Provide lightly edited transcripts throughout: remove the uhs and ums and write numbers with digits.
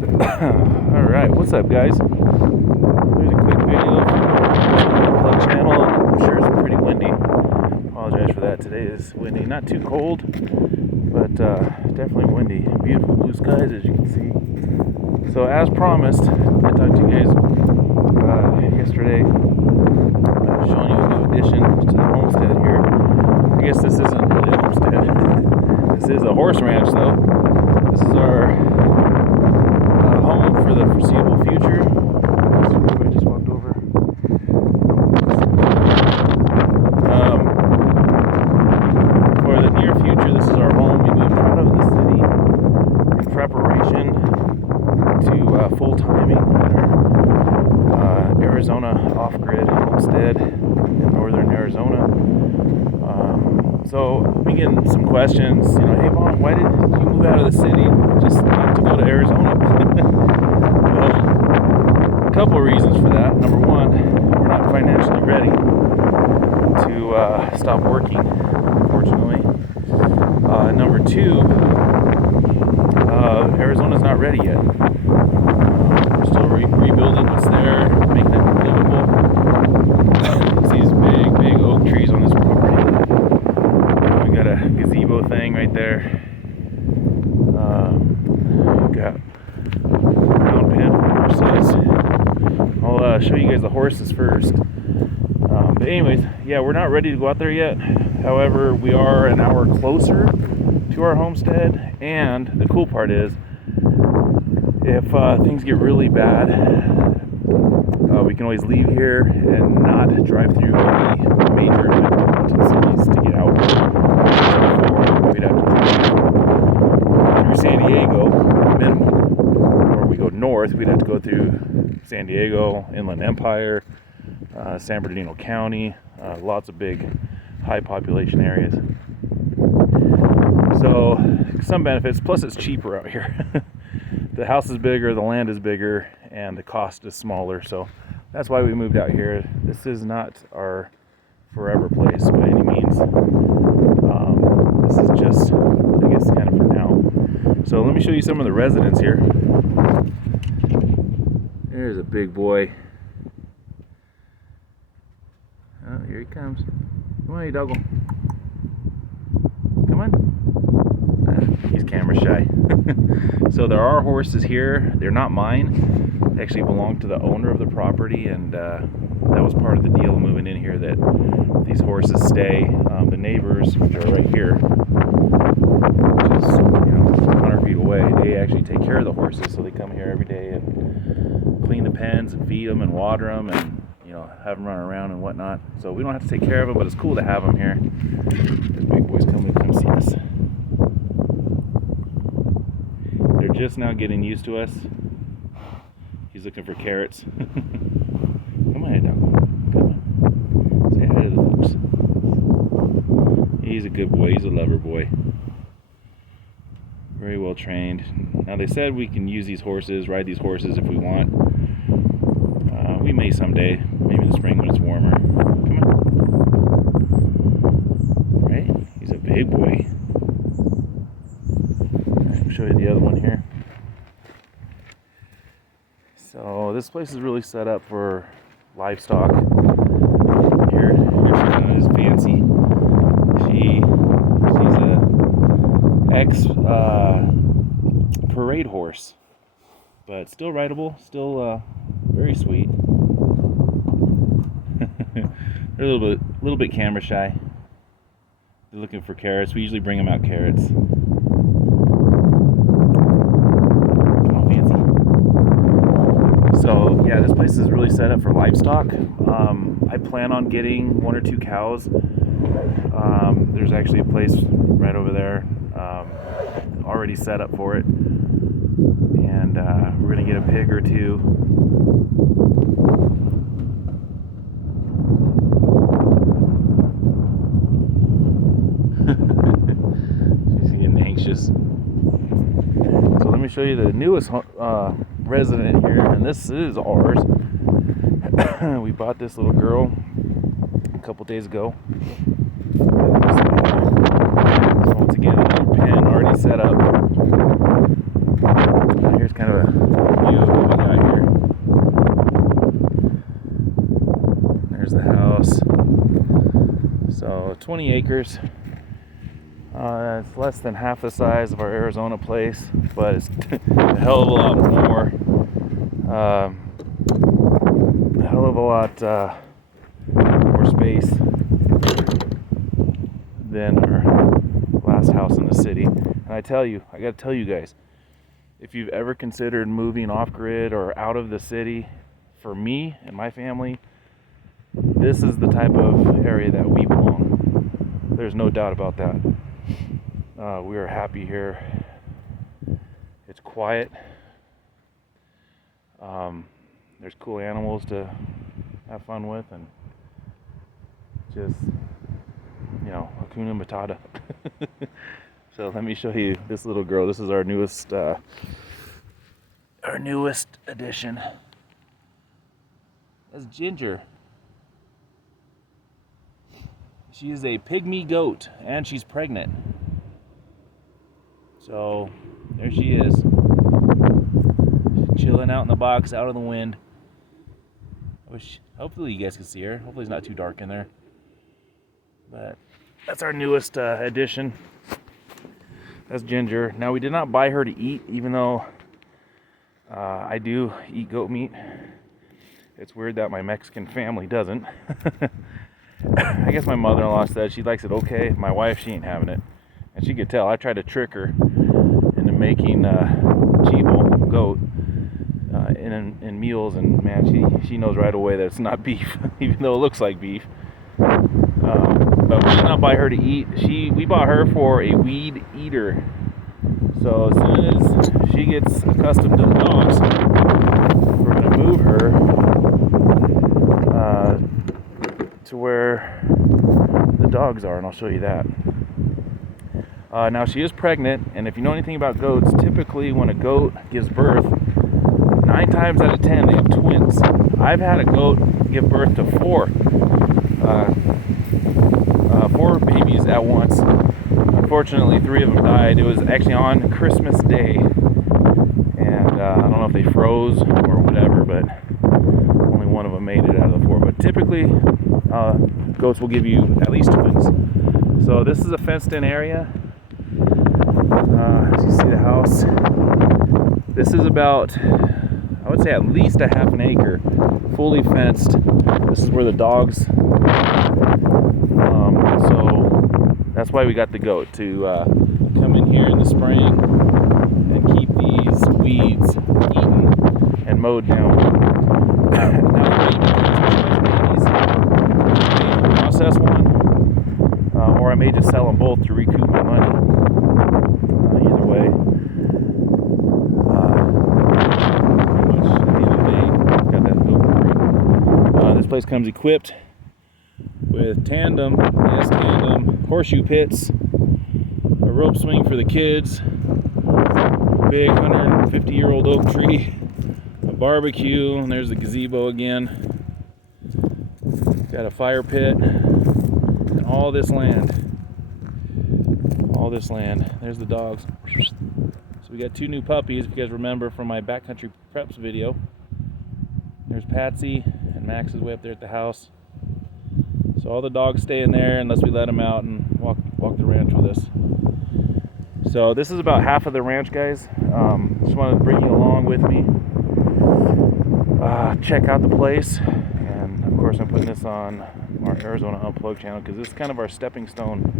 Alright, what's up guys? Here's a quick video from the Plug channel. I'm sure it's pretty windy. Apologize for that. Today is windy. Not too cold, but definitely windy. Beautiful blue skies as you can see. So as promised, I talked to you guys yesterday showing you a new addition to the homestead here. I guess this isn't really a homestead. This is a horse ranch though. This is our home for the foreseeable future. I just walked over. For the near future, this is our home. We moved out of the city in preparation to full timing in our Arizona off-grid homestead in northern Arizona. So we get some questions, hey Vaughn, why did you move out of the city just not to go to Arizona? Well, a couple of reasons for that. Number one, we're not financially ready to stop working, unfortunately. Number two, Arizona's not ready yet. We're still rebuilding what's there, making it livable. See these big oak trees on this property. We got a gazebo thing right there. We got ground pen for horses. I'll show you guys the horses first. But anyways, yeah, we're not ready to go out there yet. However, we are an hour closer to our homestead, and the cool part is, if things get really bad, we can always leave here and not drive through any major metropolitan cities to get out. Before, we'd have to drive through San Diego, minimum. Or we go north, we'd have to go through San Diego, Inland Empire, San Bernardino County, lots of big, high population areas. So, some benefits, plus it's cheaper out here. The house is bigger, the land is bigger, and the cost is smaller, so that's why we moved out here. This is not our forever place by any means. This is just, I guess, kind of for now. So let me show you some of the residents here. There's a big boy. Oh, here he comes. Come on, you doggo. Come on. He's camera shy. So there are horses here. They're not mine. They actually belong to the owner of the property, and that was part of the deal moving in here, that these horses stay. The neighbors, which are right here, which is 100 feet away, they actually take care of the horses, so they come here every day and clean the pens and feed them and water them and have them run around and whatnot. So we don't have to take care of them, but it's cool to have them here. These big boys come see us. They're just now getting used to us. He's looking for carrots. Come on, dog. Come on. Say hi to the folks. He's a good boy. He's a lover boy. Very well trained. Now they said we can use these horses, ride these horses if we want. We may someday, maybe in the spring when it's warmer. Come on. Right? He's a big boy. I'll show you the other one here. So this place is really set up for livestock. Here's one is Fancy. She's a ex parade horse, but still rideable, still very sweet. They're a little bit camera shy. They're looking for carrots. We usually bring them out carrots. So yeah, this place is really set up for livestock. I plan on getting 1 or 2 cows. There's actually a place right over there already set up for it, and we're gonna get a pig or 2. She's getting anxious. So let me show you the newest resident here, and this is ours. We bought this little girl a couple days ago. So once again, another pen already set up. Here's kind of a 20 acres. It's less than half the size of our Arizona place, but it's a hell of a lot more. A hell of a lot more space than our last house in the city. And I gotta tell you guys, if you've ever considered moving off grid or out of the city, for me and my family, this is the type of area that we belong. There's no doubt about that. We are happy here. It's quiet. There's cool animals to have fun with, and just, Hakuna Matata. So let me show you this little girl. This is our newest addition. That's Ginger. She is a pygmy goat, and she's pregnant. So there she is, chilling out in the box, out of the wind. Hopefully you guys can see her. Hopefully it's not too dark in there. But that's our newest addition. That's Ginger. Now, we did not buy her to eat, even though I do eat goat meat. It's weird that my Mexican family doesn't. I guess my mother-in-law said she likes it okay. My wife, she ain't having it. And she could tell. I tried to trick her into making chivo, goat, in meals, and man, she knows right away that it's not beef, even though it looks like beef. But we did not buy her to eat. We bought her for a weed eater. So as soon as she gets accustomed to the dogs, we're going to move her to where the dogs are, and I'll show you that. Now, she is pregnant, and if you know anything about goats, typically when a goat gives birth, 9 times out of 10 they have twins. I've had a goat give birth to 4 babies at once. Unfortunately, 3 of them died. It was actually on Christmas Day, and I don't know if they froze or whatever, but only one of them made it out of the 4. But typically, goats will give you at least twins. So this is a fenced-in area. As you see the house, this is about, I would say, at least a half an acre, fully fenced. This is where the dogs. So that's why we got the goat, to come in here in the spring and keep these weeds eaten and mowed down. Now, process one, or I may just sell them both to recoup my money. Either way, pretty much at the end of the day, got that goat for free. This place comes equipped with tandem horseshoe pits, a rope swing for the kids, big 150-year-old oak tree, a barbecue, and there's the gazebo again. Got a fire pit, and all this land. There's the dogs. So we got 2 new puppies, if you guys remember from my backcountry preps video. There's Patsy, and Max is way up there at the house. So all the dogs stay in there unless we let them out and walk the ranch with us. So this is about half of the ranch, guys. Just wanted to bring you along with me. Check out the place. And of course, I'm putting this on our Arizona Unplugged channel because this is kind of our stepping stone,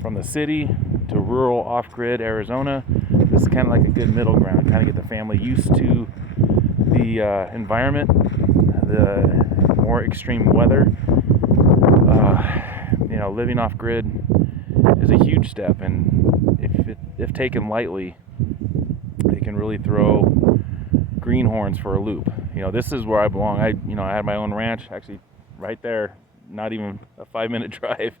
from the city to rural off-grid Arizona. This is kind of like a good middle ground, kind of get the family used to the environment, the more extreme weather. Living off grid is a huge step, and if taken lightly, it can really throw greenhorns for a loop. This is where I belong. I had my own ranch, actually right there, not even a 5-minute drive.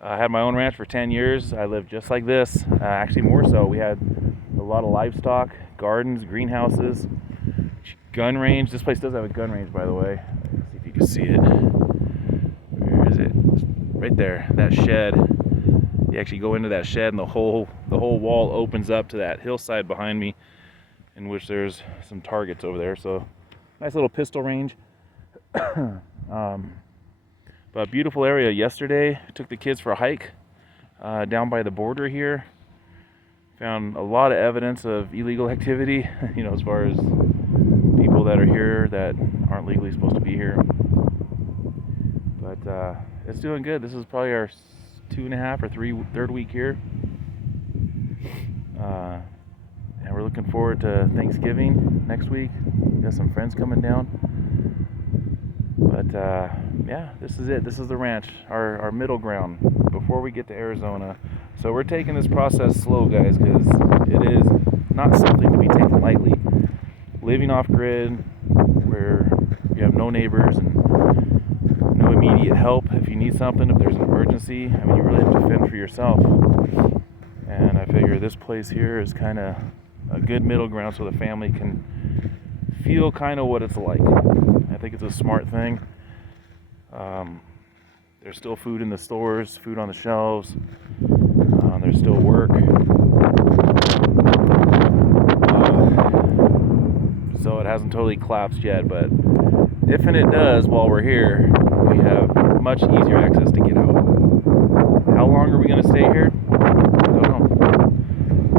I had my own ranch for 10 years. I lived just like this, actually more so. We had a lot of livestock, gardens, greenhouses, gun range. This place does have a gun range, by the way. Let's see if you can see it. Where is it? Right there, that shed. You actually go into that shed, and the whole wall opens up to that hillside behind me, in which there's some targets over there. So nice little pistol range. But beautiful area. Yesterday, took the kids for a hike down by the border here. Found a lot of evidence of illegal activity, as far as people that are here that aren't legally supposed to be here. But it's doing good. This is probably our 2.5 or third week here. And we're looking forward to Thanksgiving next week. Got some friends coming down. But yeah, this is it. This is the ranch, our middle ground before we get to Arizona. So we're taking this process slow, guys, because it is not something to be taken lightly. Living off grid, where you have no neighbors and no immediate help if you need something, if there's an emergency. I mean, you really have to fend for yourself. And I figure this place here is kind of a good middle ground so the family can feel kind of what it's like. I think it's a smart thing. There's still food in the stores, food on the shelves. There's still work. So it hasn't totally collapsed yet, but if and it does while we're here, we have much easier access to get out. How long are we going to stay here? I don't know.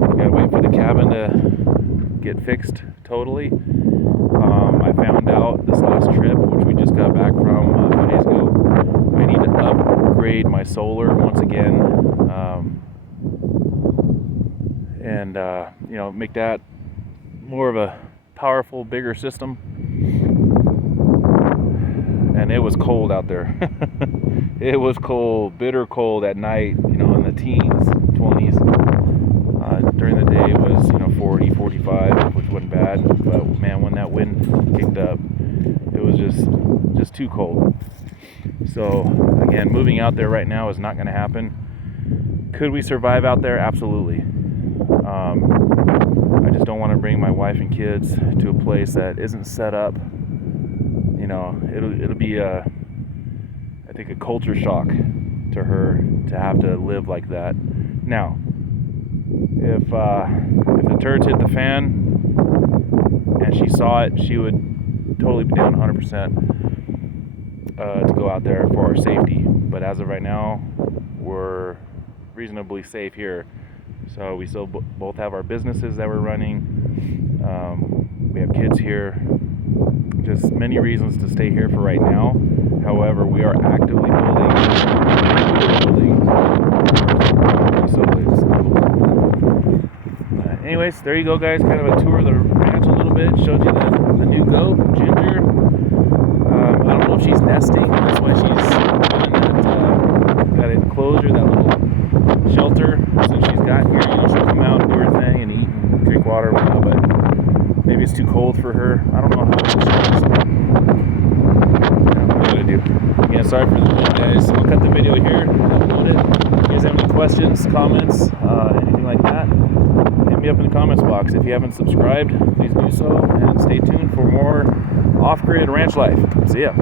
We gotta wait for the cabin to get fixed totally. I found out this last trip, which we just got back from a few days ago, I need to upgrade my solar once again, and make that more of a powerful, bigger system. And it was cold out there. It was cold, bitter cold at night, in the teens, 20s. During the day it was 40, 45, which wasn't bad, but man, when that wind kicked up, it was just too cold. So again, moving out there right now is not going to happen. Could we survive out there? Absolutely. I just don't want to bring my wife and kids to a place that isn't set up. It'll be I think a culture shock to her to have to live like that. Now, if the turds hit the fan and she saw it, she would totally be down 100% to go out there for our safety. But as of right now, we're reasonably safe here. So we still both have our businesses that we're running. We have kids here. Just many reasons to stay here for right now. However, we are actively building. So anyways, there you go, guys. Kind of a tour of the ranch a little bit. Showed you the new goat, Ginger. I don't know if she's nesting. That's why she's in that enclosure, that little shelter. Since she's got here, she'll come out and do her thing and eat and drink water and whatnot. But maybe it's too cold for her. I don't know how she is. What am I gonna do? Again, sorry for the wind, guys. I'll cut the video here and upload it. If you guys have any questions, comments, anything like that, hit me up in the comments box. If you haven't subscribed, please do so, and stay tuned for more off-grid ranch life. See ya.